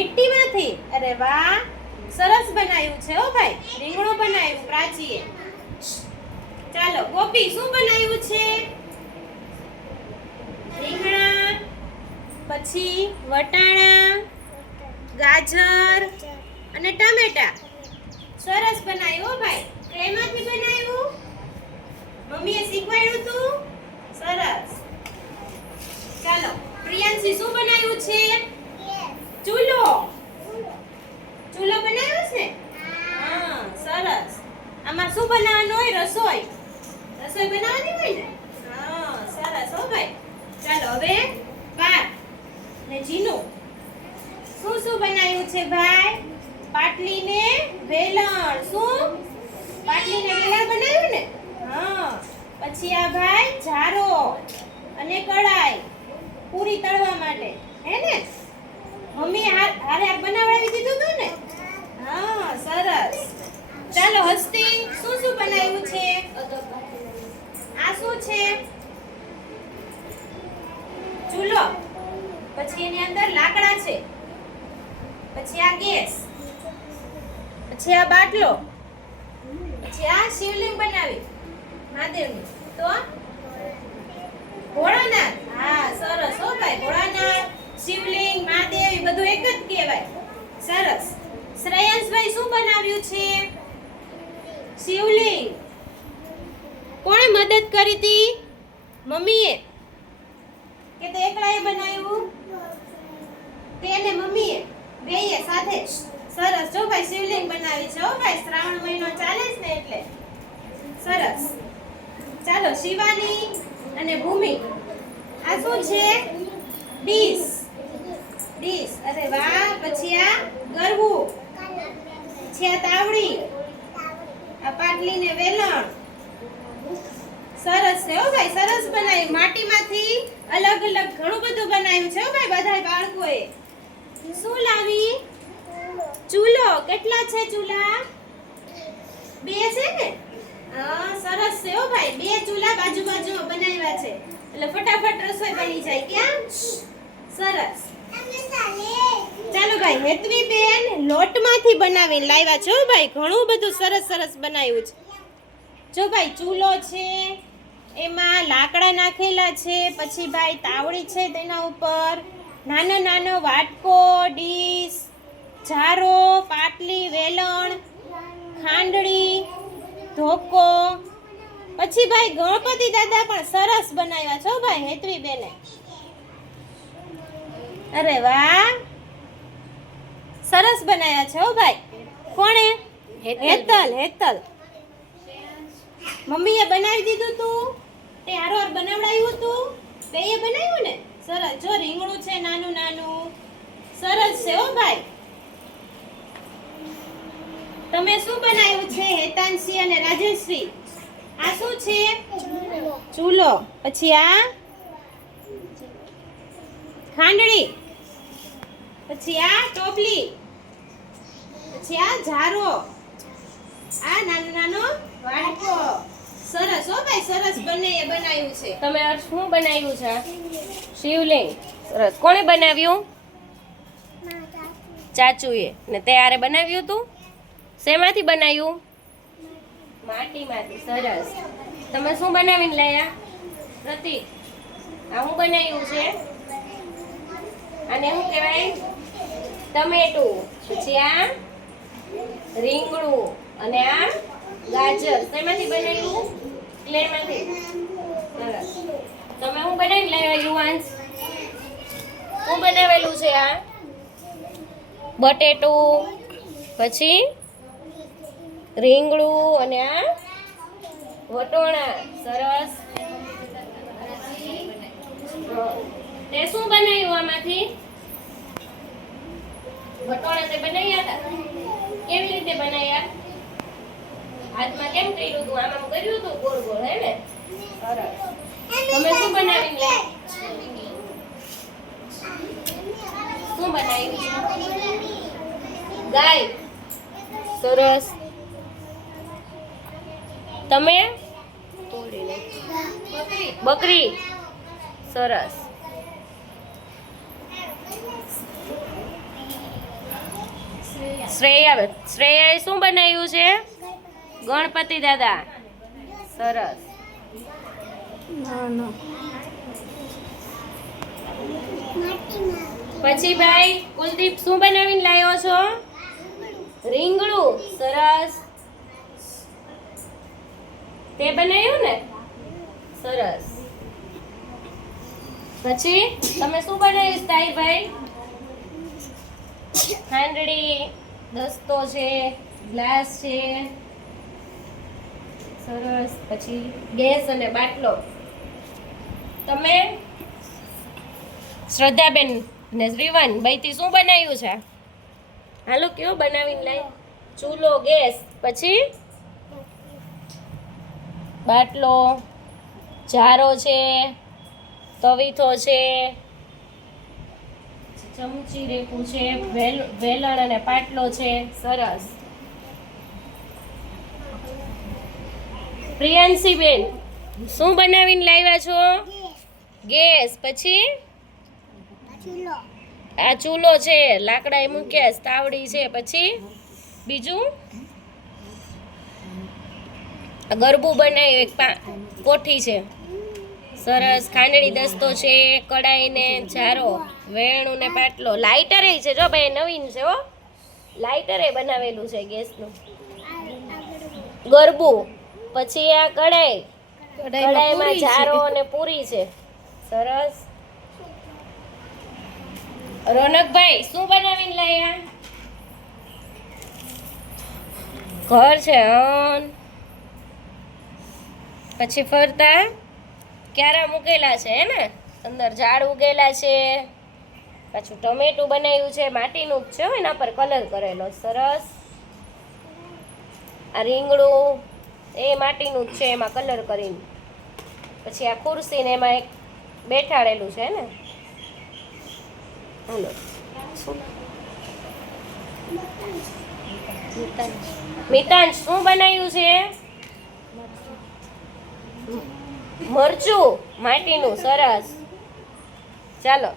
મીઠીમાંથી અરે વાહ, સરસ બનાવ્યું છે હો ભાઈ. રીંગણું બનાવ્યું પ્રાચીએ. ચાલો, ગોપી, શું બનાવ્યું છે? રીંગણા, પછી વટાણા, ગાજર અને ટમેટા. સરસ બનાવ્યું હો ભાઈ. ક્લેમાંથી બનાવ્યું મમ્મીએ શીખવાડ્યું તું? સરસ. ચાલો, પ્રિયાંશી, શું બનાવ્યું છે? ચૂલો. ચૂલો બનાવ્યો છે? હા, સરસ. આમાં શું બનાવવાનું હોય? રસોઈ. રસોઈ બનાવવાની હોય ને? હા, સરસ. હો ચાલો હવે બાર ને જીનું શું શું બનાવ્યું છે ભાઈ? પાટલી ને વેલણ. શું? પાટલી ને બનાવ્યું ને? હા. પછી આ ભાઈ જારો અને કડાઈ પૂરી તળવા માટે. હે ને? મમ્મી હાર આ બનાવડાવી દીધું તું ને? હા, સરસ. ચાલો, હસ્તી, શું શું બનાવ્યું છે? આ શું છે? ચૂલો. પછી એની અંદર લાકડા છે. પછી આ ગેસ. પછી આ બાટલો. પછી આ શિવલિંગ બનાવી. મહાદેવની. તો ભોળાનાથ. હા, સરસ હો ભાઈ, ભોળાનાથ. શિવલિંગ, મહાદેવ બધું એક જ કહેવાય. સરસ. શ્રેયંશભાઈ શું બનાવ્યું છે? શિવલિંગ. કોણે મદદ કરી હતી? મમ્મીએ. કે તો એકલાએ બનાવ્યું? તેને મમ્મીએ. બેયે સાથે. સરસ. જો ભાઈ શિવલિંગ બનાવી છે. હો ભાઈ, શ્રાવણ મહિનો ચાલે છે ને એટલે. સરસ. ચાલો, શિવાની અને ભૂમિ. આ શું છે? ડીશ ડીશ અરે વાહ, પછી આ ગરવું પછી આ તાવડી. આ પાટલી ને વેલણ. સરસ છે હો ભાઈ, સરસ બનાવ્યું. માટીમાંથી અલગ અલગ ઘણું બધું બનાવ્યું છે હો ભાઈ બધા બાળકોએ. શું લાવી? ચૂલો. કેટલા છે ચૂલા? બે છે ને? હા, સરસ છે હો ભાઈ. બે ચૂલા બાજુ બાજુમાં બનાવ્યા છે. એટલે ફટાફટ રસોઈ બની જાય. ક્યાં? સરસ. ચાલો ભાઈ હેતવી બેન લોટમાંથી બનાવીને લાવ્યા છો ભાઈ. ઘણું બધું સરસ સરસ બનાવ્યું છે. જો ભાઈ, ચૂલો છે, એમાં લાકડા નાખેલા છે, પછી ભાઈ તાવડી છે તેના ઉપર. નાનો નાનો વાટકો, ડીશ, જારો, પાટલી, વેલણ ખાંડળી ધોકો. પછી ભાઈ ગણપતિ દાદા પણ સરસ બનાવ્યા છો ભાઈ હેતવી બેને અરે વાહ. સરસ બનાવ્યા છે હો ભાઈ. કોણે? હેતલ. હેતલ મમ્મીએ બનાવી દીધું તું? તે હારો હાર બનાવડાવ્યું તું તે એ બનાવ્યું ને? સરસ. જો રીંગણું છે નાનું નાનું. સરસ છે હો ભાઈ. તમે શું બનાવ્યું છે હેતાંશી અને રાજેશ્રી? આ શું છે? ચૂલો. પછી આ? ખાંડણી. પછી આ ટોપલી પછી આ ઝારો, આ નાનો નાનો વાડકો સરસ હો ભાઈ, સરસ બને એ બનાવ્યું છે. તમે શું બનાવ્યું છે? શિવલિંગ. સરસ. કોણે બનાવ્યું? ચાચુએ. ને તે આરે બનાવ્યું તું? શેમાંથી બનાવ્યું? માટીમાંથી. સરસ. તમે શું બનાવીને લાયા? પ્રતિક. આ હું બનાવ્યું છે? અને શું કહેવાય? ટમેટું, પછી આ રીંગણું અને આ ગાજર. તેમાંથી બનેલું? ક્લેમાંથી તમે હું બનાવી લાવ્યા વાંચ હું બનાવેલું છે આ? બટેટું, પછી રીંગણું અને આ વટોણા. સરસ. તે શું બનાવ્યું આમાંથી? વટોણા તે બનાવ્યા હતા કેવી રીતે બનાવ્યા હાથમાં કેમ કર્યું હતું આમ કર્યું હતું ગોળ ગોળ હે ને? સરસ. તમે શું લાવ્યા? શું બનાવ્યું? ગાય. સરસ. તમે? બકરી. સરસ. શ્રેયા શ્રેયાએ શું બનાવ્યું છે? ગણપતિ દાદા. સરસ. પછી ભાઈ, કુલદીપ શું બનાવીને લાવ્યો છો? રીંગણું. સરસ. તે બનાવ્યું ને? સરસ. પછી તમે શું બનાવ્યું સાઈભાઈ હાંડડી દસ્તો છે, ગ્લાસ છે. સરસ. પછી ગેસ અને બાટલો. તમે શ્રદ્ધાબેન ને શ્રીવાન બઈથી શું બનાવ્યું છે? હાલો, કયો બનાવીને લાઈ ચૂલો, ગેસ. પછી બાટલો જારો છે, તવીથો છે ચમચી રેકું છે વેલ- વેલણ અને પાટલો છે. સરસ. પ્રિયાંશીબેન શું બનાવીને લાવ્યા છો? ગેસ. પછી? આ ચૂલો છે લાકડા મૂક્યા છે, તાવડી છે. પછી? બીજું? ગરબું બનાવ્યું એક કોઠી છે. સરસ ખાંડણી દસ્તો છે કડાઈ ને જારો વેણું ને પાટલો. લાઇટર છે જો ભાઈ નવીન છે હો. લાઇટર બનાવેલું છે ગેસનું. ગરબું. પછી આ કડાઈ કડાઈમાં જારો અને પૂરી છે. સરસ. રોનકભાઈ શું બનાવીને લાયા? ઘર છે પછી ફરતા? ક્યારા મૂકેલા છે, હે ને? અંદર ઝાડ ઉગેલા છે, પાછું ટમેટું બનાવ્યું છે, માટીનું છે એના પર કલર કરેલો, સરસ. આ રીંગણું, એ માટીનું જ છે, એમાં કલર કરીને. પછી આ ખુરશીને એમાં એક બેઠાડેલું છે ને? હાલો. મિતાંશ, શું બનાવ્યું છે? મરચું માટીનું સરસ. ચાલો.